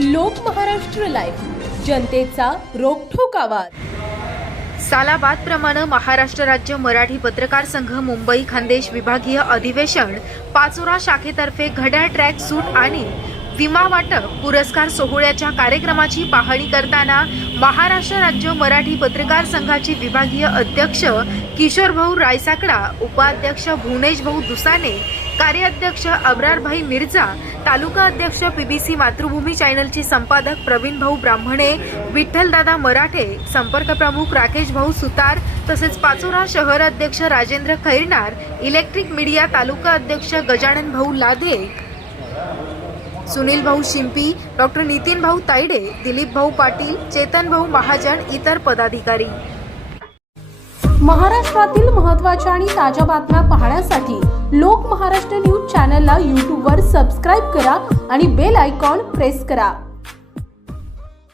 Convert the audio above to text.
लोक महाराष्ट्र लाईव्ह जनतेचा रोखोक आवाज. सालाबादप्रमाणे महाराष्ट्र राज्य मराठी पत्रकार संघ मुंबई खानदेश विभागीय अधिवेशन पाचोरा शाखेतर्फे घड्याळ ट्रॅक सूट आणि विमा वाटप पुरस्कार सोहळ्याच्या कार्यक्रमाची पाहणी करताना महाराष्ट्र राज्य मराठी पत्रकार संघाचे विभागीय अध्यक्ष किशोरभाऊ रायसाकडा उपाध्यक्ष भुवनेश भाऊ दुसाने कार्याध्यक्ष अब्रारभाई मिर्झा तालुका अध्यक्ष पीबीसी मातृभूमी चॅनलचे संपादक प्रवीण भाऊ ब्राह्मणे विठ्ठलदादा मराठे संपर्क प्रमुख राकेश भाऊ सुतार तसेच पाचोरा शहर अध्यक्ष राजेंद्र खैरनार इलेक्ट्रिक मीडिया तालुका अध्यक्ष गजानन भाऊ लाधे. सुनील भाऊ शिंपी डॉक्टर नितीन भाऊ तायडे दिलीप भाऊ पाटील चेतन भाऊ महाजन इतर पदाधिकारी. महाराष्ट्रातील महत्त्वाच्या आणि ताज्या बातम्या पाहण्यासाठी लोक महाराष्ट्र न्यूज चॅनलला यूट्यूबवर सबस्क्राईब करा आणि बेल आयकॉन प्रेस करा.